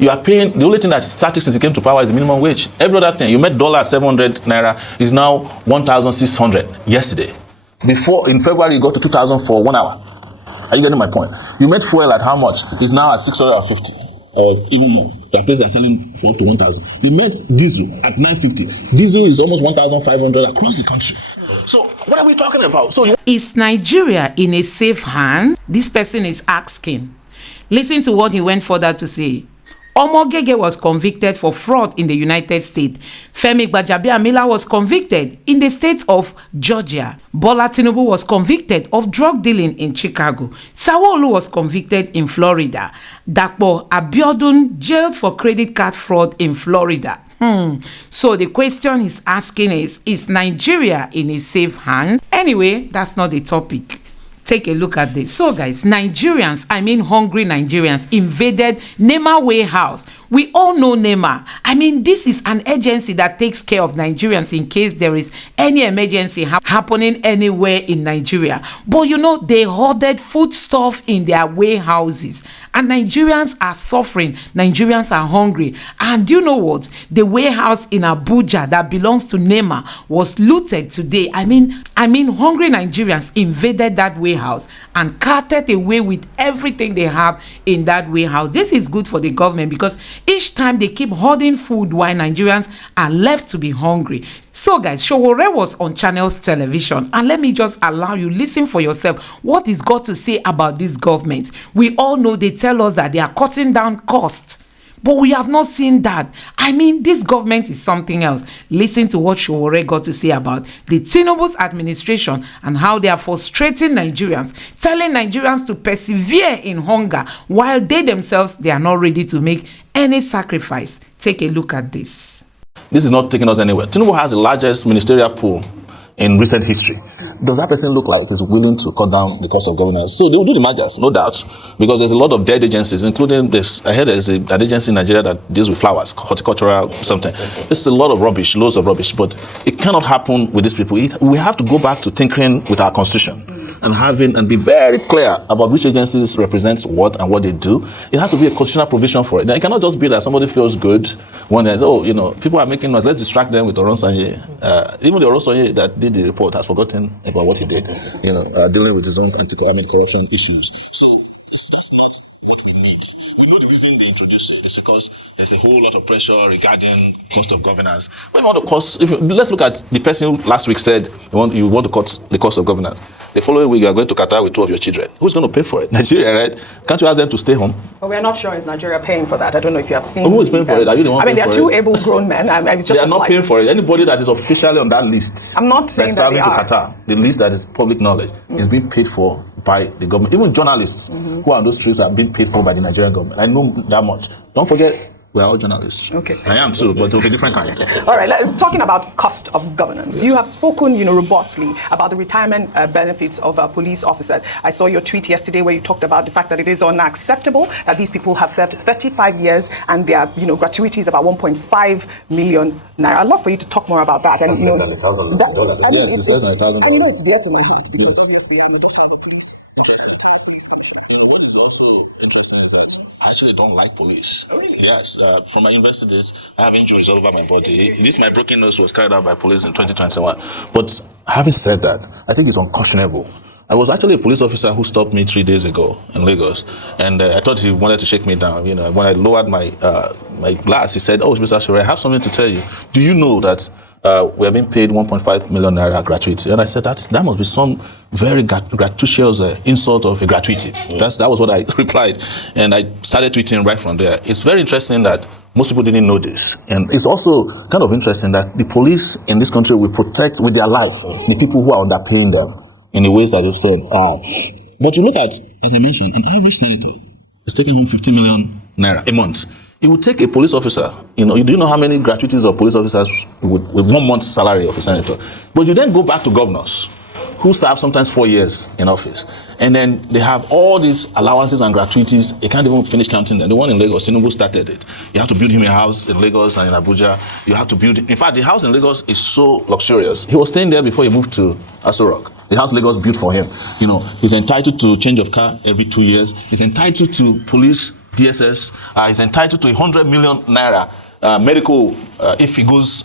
You are paying, the only thing that's static since you came to power is the minimum wage. Every other thing, you met dollar 700 naira is now 1,600 yesterday. Before, in February, you got to 2,000 for 1 hour. Are you getting my point? You met fuel at how much? It's now at 650 or even more. There are places that are selling for up to 1,000. You met diesel at 950. Diesel is almost 1,500 across the country. So what are we talking about? Is Nigeria in a safe hand? This person is asking. Listen to what he went further to say. Omogege was convicted for fraud in the United States. Femi Gbajabiamila was convicted in the state of Georgia. Bola Tinubu was convicted of drug dealing in Chicago. Sowore was convicted in Florida. Dapo Abiodun jailed for credit card fraud in Florida. So the question he's asking is Nigeria in a safe hand? Anyway, that's not the topic. Take a look at this. So guys, Nigerians, I mean hungry Nigerians, invaded Nema Warehouse. We all know Nema. I mean, this is an agency that takes care of Nigerians in case there is any emergency happening anywhere in Nigeria. But you know, they hoarded foodstuff in their warehouses. And Nigerians are suffering. Nigerians are hungry. And do you know what? The warehouse in Abuja that belongs to Nema was looted today. I mean, hungry Nigerians invaded that warehouse and carted away with everything they have in that warehouse. This is good for the government because each time they keep hoarding food while Nigerians are left to be hungry. So guys, Sowore was on Channels Television, and let me just allow you listen for yourself what he's got to say about this government. We all know they tell us that they are cutting down costs, but we have not seen that. I mean, this government is something else. Listen to what Sowore got to say about the Tinubu's administration and how they are frustrating Nigerians, telling Nigerians to persevere in hunger while they themselves, they are not ready to make any sacrifice. Take a look at this. This is not taking us anywhere. Tinubu has the largest ministerial pool in recent history. Does that person look like he's willing to cut down the cost of governance? So they will do the mergers, no doubt, because there's a lot of dead agencies, including this. I heard there's an agency in Nigeria that deals with flowers, horticultural something. It's a lot of rubbish, loads of rubbish, but it cannot happen with these people. We have to go back to tinkering with our constitution and be very clear about which agencies represents what and what they do. It has to be a constitutional provision for it. Now, it cannot just be that somebody feels good when there's, people are making noise, let's distract them with Oron Sanye. Even the Oron Sanye that did the report has forgotten about what he did, dealing with his own corruption issues. So that's not what we need. We know the reason they introduced it is because there's a whole lot of pressure regarding cost of governance. But let's look at the person who last week said you want to cut the cost of governance. The following week, you are going to Qatar with 2 of your children. Who's going to pay for it? Nigeria, right? Can't you ask them to stay home? Well, we're not sure is Nigeria paying for that. I don't know if you have seen. Who is paying for it? Are you the one paying for it? They're two able grown men. They are not paying for it. Anybody that is officially on that list, I'm not saying that they are. to Qatar, the list that is public knowledge, is being paid for by the government. Even journalists who are on those streets are being paid for by the Nigerian government. I know that much. Don't forget, we are all journalists. Okay. I am too, but of a different kind. All right, talking about cost of governance. Yes. You have spoken, robustly about the retirement benefits of police officers. I saw your tweet yesterday where you talked about the fact that it is unacceptable that these people have served 35 years and their, gratuity is about 1.5 million naira. I'd love for you to talk more about that. And it's less than $1,000. Yes, it's less than $1,000. And it's dear to my heart because obviously I'm a daughter of a police. What is also interesting is that I actually don't like police. Yes, from my university days, I have injuries all over my body. My broken nose was carried out by police in 2021. But having said that, I think it's unconscionable. I was actually a police officer who stopped me 3 days ago in Lagos, and I thought he wanted to shake me down. When I lowered my glass, he said, "Oh, Mr. Sowore, I have something to tell you. Do you know that we are being paid 1.5 million naira gratuity?" And I said, that must be some very gratuitous insult of a gratuity. That was what I replied. And I started tweeting right from there. It's very interesting that most people didn't know this. And it's also kind of interesting that the police in this country will protect with their life the people who are underpaying them in the ways that you've said. But you look at, as I mentioned, an average senator is taking home 50 million naira a month. It would take a police officer, do you know how many gratuities of police officers with 1 month's salary of a senator? But you then go back to governors who serve sometimes 4 years in office. And then they have all these allowances and gratuities. They can't even finish counting them. The one in Lagos, Tinubu started it. You have to build him a house in Lagos and in Abuja. You have to build it. In fact, the house in Lagos is so luxurious. He was staying there before he moved to Aso Rock. The house Lagos built for him. He's entitled to change of car every 2 years. He's entitled to police DSS is entitled to 100 million naira medical if he goes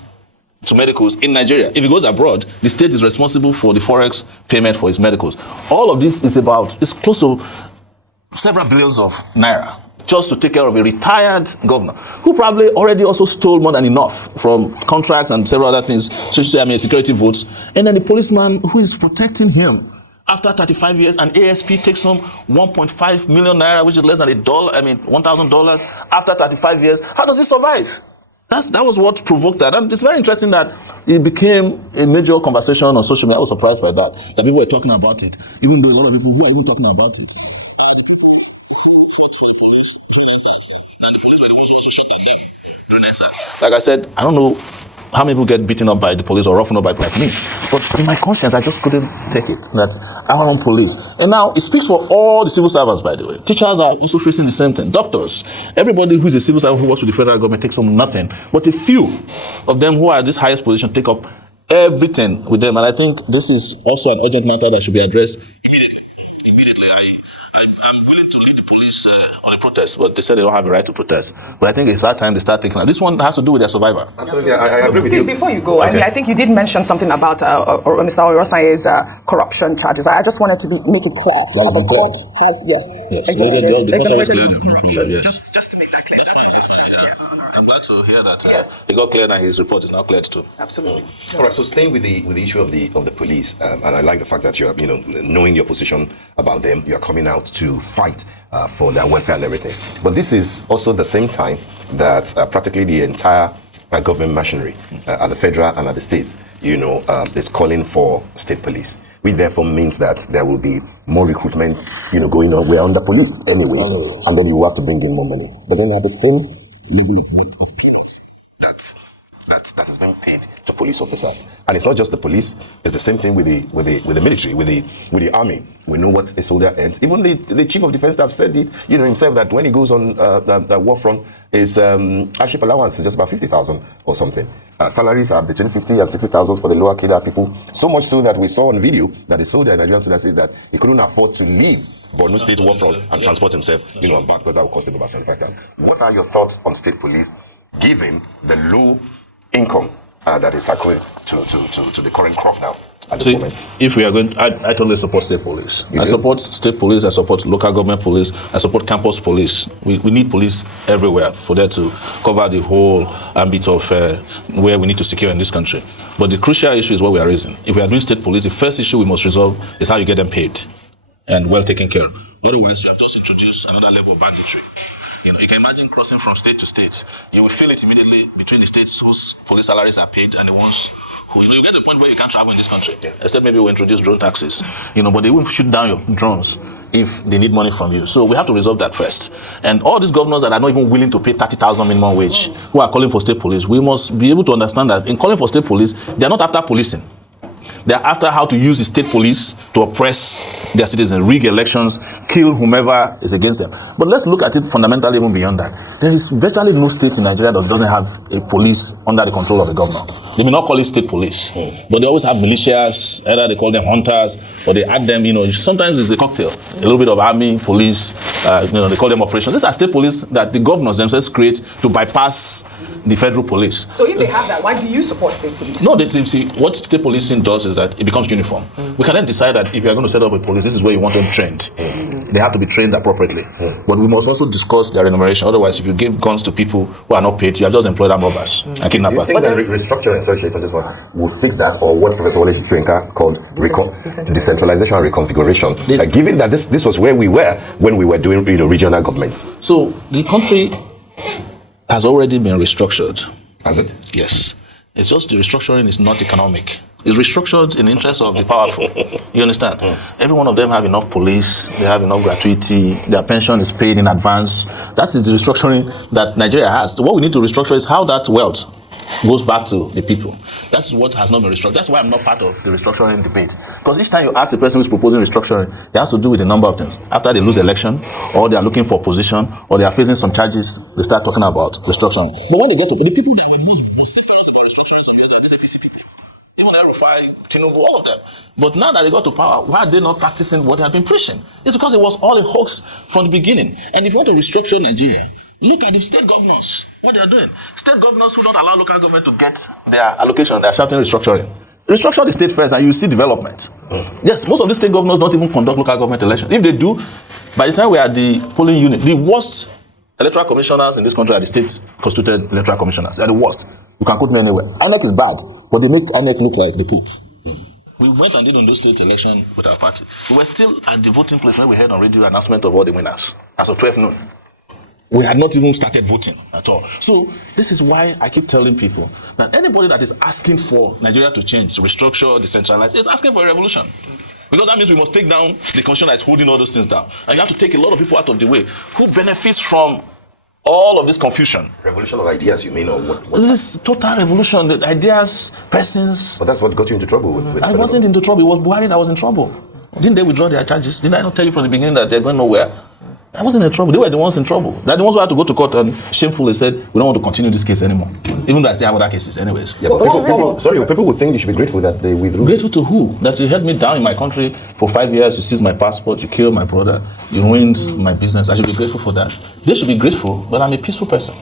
to medicals in Nigeria. If he goes abroad, the state is responsible for the forex payment for his medicals. All of this is it's close to several billions of naira just to take care of a retired governor who probably already also stole more than enough from contracts and several other things, security votes. And then the policeman who is protecting him after 35 years, an ASP takes home 1.5 million naira, which is less than $1,000 after 35 years. How does he survive? That was what provoked that. And it's very interesting that it became a major conversation on social media. I was surprised by that people were talking about it, even though a lot of people who are even talking about it. The police were the ones who also shot the name during NSAS. Like I said, I don't know how many people get beaten up by the police or roughened up by like me, but in my conscience, I just couldn't take it that our own police. And now it speaks for all the civil servants, by the way. Teachers are also facing the same thing. Doctors, everybody who is a civil servant who works with the federal government takes home nothing. But a few of them who are at this highest position take up everything with them. And I think this is also an urgent matter that should be addressed immediately. I'm willing to lead the police on a protest, but they said they don't have a right to protest. But I think it's our time they start thinking. This one has to do with their survival. Absolutely, I agree with you. Before you go, okay. I think you did mention something about Mr. Orosanye's corruption charges. I just wanted to make it clear. The court has, yes. Exactly. The court has cleared them. Yes. Just to make that clear. I'm glad to hear that. He got cleared and his report is now cleared too. Absolutely. All right. So staying with the issue of the police, and I like the fact that you're knowing your position about them, you're coming out to fight for their welfare and everything. But this is also the same time that practically the entire government machinery at the federal and at the states, is calling for state police. Which therefore means that there will be more recruitment, going on. We're under police anyway, and then you have to bring in more money. But then at the same level of peanuts that has been paid to police officers, and it's not just the police; it's the same thing with the military, with the army. We know what a soldier earns. Even the chief of defense staff said it, himself, that when he goes on the war front, his hardship allowance is just about 50,000 or something. Salaries are between 50 and 60,000 for the lower cadre people. So much so that we saw on video that the soldier in Nigerian soldier says that he couldn't afford to leave Borno State war front and transport himself, and back, because that would cost him about 75,000. What are your thoughts on state police, given the low income that is accruing to the current crop now? See, if we are going, I totally support state police. I support state police. I support local government police. I support campus police. We need police everywhere for that to cover the whole ambit of where we need to secure in this country. But the crucial issue is what we are raising. If we are doing state police, the first issue we must resolve is how you get them paid and well taken care of. Otherwise, you have just introduced another level of banditry. You can imagine crossing from state to state. You will feel it immediately between the states whose police salaries are paid and the ones who, you get to the point where you can't travel in this country. Except maybe we'll introduce drone taxes. But they won't shoot down your drones if they need money from you. So we have to resolve that first. And all these governors that are not even willing to pay 30,000 minimum wage, who are calling for state police, we must be able to understand that in calling for state police, they are not after policing. They're after how to use the state police to oppress their citizens, rig elections, kill whomever is against them. But let's look at it fundamentally even beyond that. There is virtually no state in Nigeria that doesn't have a police under the control of the governor. They may not call it state police, but they always have militias, either they call them hunters, or they add them, sometimes it's a cocktail. A little bit of army, police, they call them operations. These are state police that the governors themselves create to bypass the federal police. So if they have that, why do you support state police? No, see, what state policing does is that it becomes uniform. We can then decide that if you are going to set up a police, this is where you want them trained. They have to be trained appropriately. But we must also discuss their remuneration. Otherwise, if you give guns to people who are not paid, you have just employed armed robbers and kidnappers. Do you think that restructuring, this one, will fix that, or what Professor Wole Soyinka called decentralization and reconfiguration? Given that this was where we were when we were doing regional governments. So the country has already been restructured. Has it? Yes. It's just the restructuring is not economic. It's restructured in the interest of the powerful. You understand? Every one of them have enough police, they have enough gratuity, their pension is paid in advance. That is the restructuring that Nigeria has. What we need to restructure is how that wealth goes back to the people. That's what has not been restructured. That's why I'm not part of the restructuring debate. Because each time you ask the person who's proposing restructuring, it has to do with a number of things. After they lose election, or they are looking for position, or they are facing some charges, they start talking about restructuring. But when they get to the people that were most vociferous about restructuring, they said PCP. Even El-Rufai, Tinubu, all of them. But now that they got to power, why are they not practicing what they have been preaching? It's because it was all a hoax from the beginning. And if you want to restructure Nigeria, look at the state governors, what they are doing. State governors who don't allow local government to get their allocation, they are shouting restructuring. Restructure the state first and you see development. Yes, most of the state governors don't even conduct local government elections. If they do, by the time we are at the polling unit, the worst electoral commissioners in this country are the state constituted electoral commissioners. They are the worst. You can quote me anywhere. INEC is bad, but they make INEC look like the Pope. We went and did on those state election with our party. We were still at the voting place where we heard on radio announcement of all the winners as of 12 noon. We had not even started voting at all. So this is why I keep telling people that anybody that is asking for Nigeria to change, restructure, decentralize, is asking for a revolution. Because that means we must take down the constitution that is holding all those things down. And you have to take a lot of people out of the way who benefits from all of this confusion. Revolution of ideas, you mean, or what? This is total revolution. The ideas, persons. But that's what got you into trouble with I wasn't into trouble. It was Buhari that was in trouble. Didn't they withdraw their charges? Didn't I not tell you from the beginning that they're going nowhere? I wasn't in trouble. They were the ones in trouble. They're the ones who had to go to court and shamefully said, we don't want to continue this case anymore. Even though I still have other cases anyways. Yeah, but people would think you should be grateful that they withdrew. Grateful to who? That you held me down in my country for 5 years, you seized my passport, you killed my brother, you ruined my business. I should be grateful for that. They should be grateful, but I'm a peaceful person.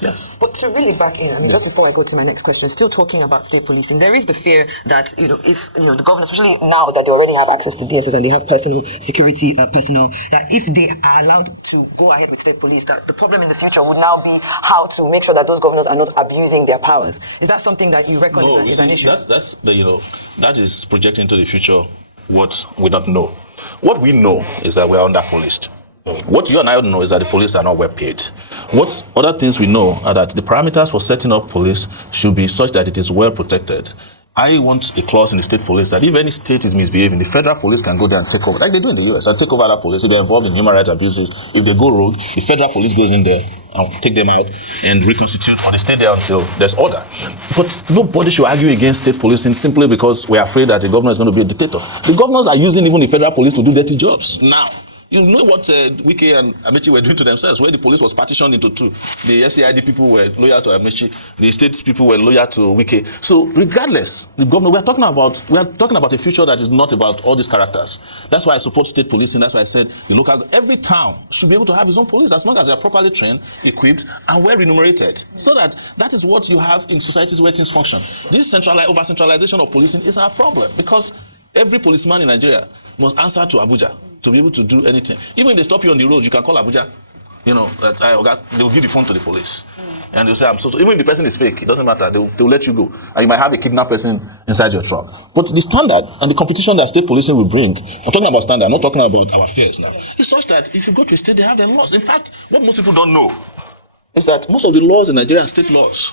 Yes. But to really back in, just before I go to my next question, still talking about state policing, there is the fear that, if, the government, especially now that they already have access to DSS and they have personal security personnel, that if they are allowed to go ahead with state police, that the problem in the future would now be how to make sure that those governors are not abusing their powers. Is that something that you reckon is an issue? That's that is projecting into the future what we don't know. What we know is that we're under-policed. What you and I don't know is that the police are not well paid. What other things we know are that the parameters for setting up police should be such that it is well protected. I want a clause in the state police that if any state is misbehaving, the federal police can go there and take over, like they do in the US, and take over that police. If they're involved in human rights abuses, if they go rogue, the federal police goes in there and take them out and reconstitute, or they stay there until there's order. But nobody should argue against state policing simply because we're afraid that the governor is going to be a dictator. The governors are using even the federal police to do dirty jobs now. You know what Wike and Amechi were doing to themselves, where the police was partitioned into two. The FCID people were loyal to Amechi, the state people were loyal to Wike. So regardless, the government, we are talking about a future that is not about all these characters. That's why I support state policing. That's why I said every town should be able to have its own police as long as they are properly trained, equipped, and well remunerated. So that is what you have in societies where things function. This over-centralization of policing is our problem because every policeman in Nigeria must answer to Abuja to be able to do anything. Even if they stop you on the road, you can call Abuja. They will give the phone to the police. And they'll say, I'm so. Even if the person is fake, it doesn't matter. They'll let you go. And you might have a kidnapped person inside your truck. But the standard and the competition that state policing will bring, I'm talking about standard, I'm not talking about our fears now, is such that if you go to a state, they have their laws. In fact, what most people don't know is that most of the laws in Nigeria are state laws.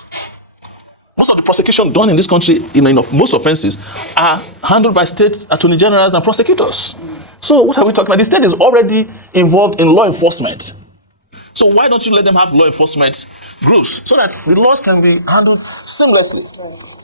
Most of the prosecution done in this country, most offenses, are handled by state attorney generals and prosecutors. So what are we talking about? The state is already involved in law enforcement. So why don't you let them have law enforcement groups so that the laws can be handled seamlessly?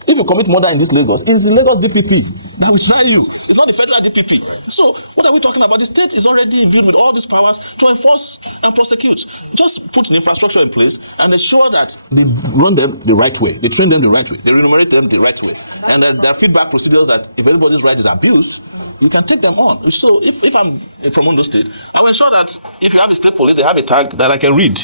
If you commit murder in this Lagos, it's the Lagos DPP that will try you. It's not the federal DPP. So what are we talking about? The state is already imbued with all these powers to enforce and prosecute. Just put the infrastructure in place and ensure that they run them the right way. They train them the right way. They remunerate them the right way. And there are feedback procedures that if anybody's right is abused, you can take them on. So if I'm from Ondo State, I'll ensure that if you have a state police, they have a tag that I can read,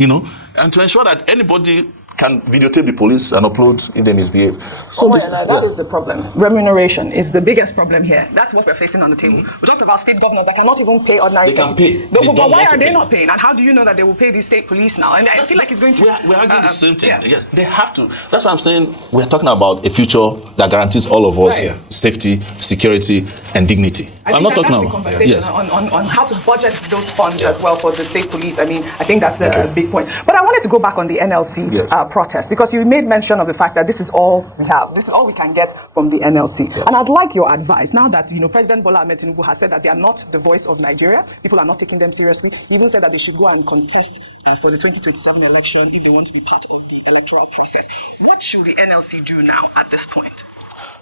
and to ensure that anybody can videotape the police and upload if they misbehave. So that is the problem. Remuneration is the biggest problem here. That's what we're facing on the table. We talked about state governors that cannot even pay ordinary. They can pay. But why are they not paying? And how do you know that they will pay the state police now? And I feel like it's going to. We're arguing the same thing. Yeah. Yes, they have to. That's why I'm saying we're talking about a future that guarantees all of us safety, security, and dignity. I'm not talking about conversation on how to budget those funds as well for the state police. I mean, I think that's a big point. But I wanted to go back on the NLC protest because you made mention of the fact that this is all we have. This is all we can get from the NLC. Yes. And I'd like your advice now that President Bola Ahmed Tinubu has said that they are not the voice of Nigeria. People are not taking them seriously. He even said that they should go and contest for the 2027 election if they want to be part of the electoral process. What should the NLC do now at this point?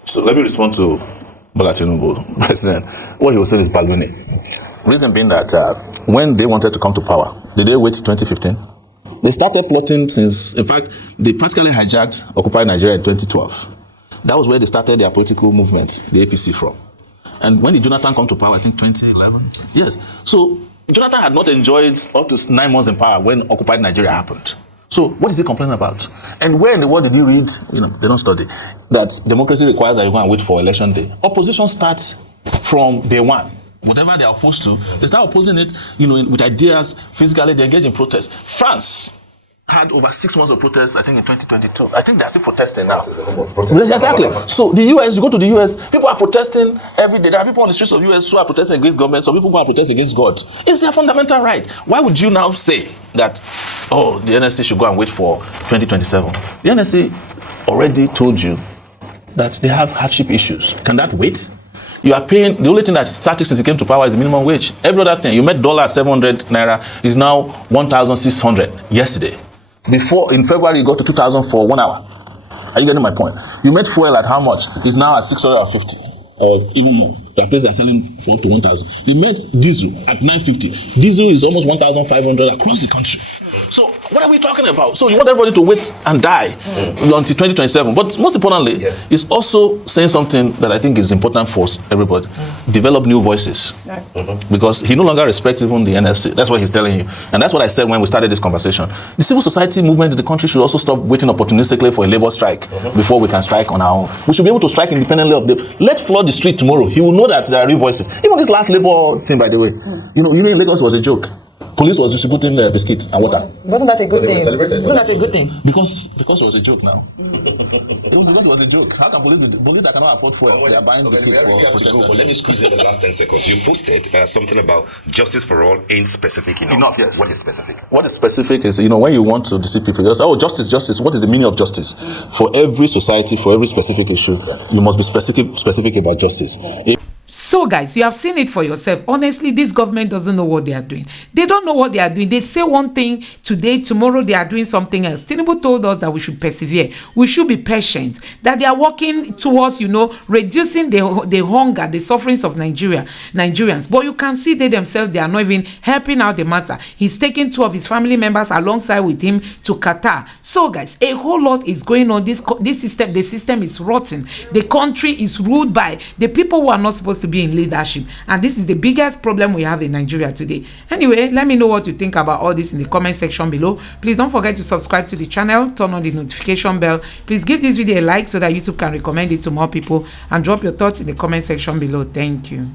So let me respond to Bola Tinubu, President. What he was saying is ballooning. Reason being that when they wanted to come to power, did they wait 2015? They started plotting since, in fact, they practically hijacked Occupy Nigeria in 2012. That was where they started their political movement, the APC, from. And when did Jonathan come to power? I think 2011. Yes. So Jonathan had not enjoyed up to 9 months in power when occupied Nigeria happened. So what is he complaining about? And where in the world did he read, they don't study, that democracy requires that you go and wait for election day? Opposition starts from day one. Whatever they are opposed to, they start opposing it, with ideas, physically, they engage in protest. France had over 6 months of protests, I think, in 2022. I think they're still protesting now. Exactly. So the US, you go to the US, people are protesting every day. There are people on the streets of the US who are protesting against government. Some people go and protest against God. It's their fundamental right. Why would you now say that, the NSC should go and wait for 2027? The NSC already told you that they have hardship issues. Can that wait? You are paying, the only thing that's static since it came to power is the minimum wage. Every other thing, you met dollar at 700 naira, is now 1,600 yesterday. Before, in February, you got to 2,000 for 1 hour. Are you getting my point? You met fuel at how much? It's now at 650 or even more. There are places that are selling for up to 1,000. You met diesel at 950. Diesel is almost 1,500 across the country. So what are we talking about? So you want everybody to wait and die until 2027. But most importantly, it's also saying something that I think is important for everybody. Develop new voices. Because he no longer respects even the NFC. That's what he's telling you. And that's what I said when we started this conversation. The civil society movement in the country should also stop waiting opportunistically for a labor strike before we can strike on our own. We should be able to strike independently of them. Let's flood the street tomorrow. He will know that there are real voices. Even this last labor thing, by the way, in Lagos was a joke. Police was distributing biscuits and water. Wasn't that a good thing? Wasn't that a good thing? Because it was a joke now. It was because it was a joke. How can police that cannot afford fuel? They are buying biscuits for protesters. Let me squeeze in the last 10 seconds. You posted something about justice for all ain't specific enough. Yes. What is specific? What is specific is, when you want to deceive people, you say, justice. What is the meaning of justice? For every society, for every specific issue, you must be specific about justice. So guys, you have seen it for yourself. Honestly, this government doesn't know what they are doing. They don't know what they are doing. They say one thing today, tomorrow they are doing something else. Tinubu told us that we should persevere. We should be patient. That they are working towards, reducing the hunger, the sufferings of Nigerians. But you can see they themselves, they are not even helping out the matter. He's taking 2 of his family members alongside with him to Qatar. So guys, a whole lot is going on. This system, the system is rotten. The country is ruled by the people who are not supposed to be in leadership, and this is the biggest problem we have in Nigeria today. Anyway, let me know what you think about all this in the comment section below. Please don't forget to subscribe to the channel, turn on the notification bell. Please give this video a like so that YouTube can recommend it to more people, and drop your thoughts in the comment section below. Thank you.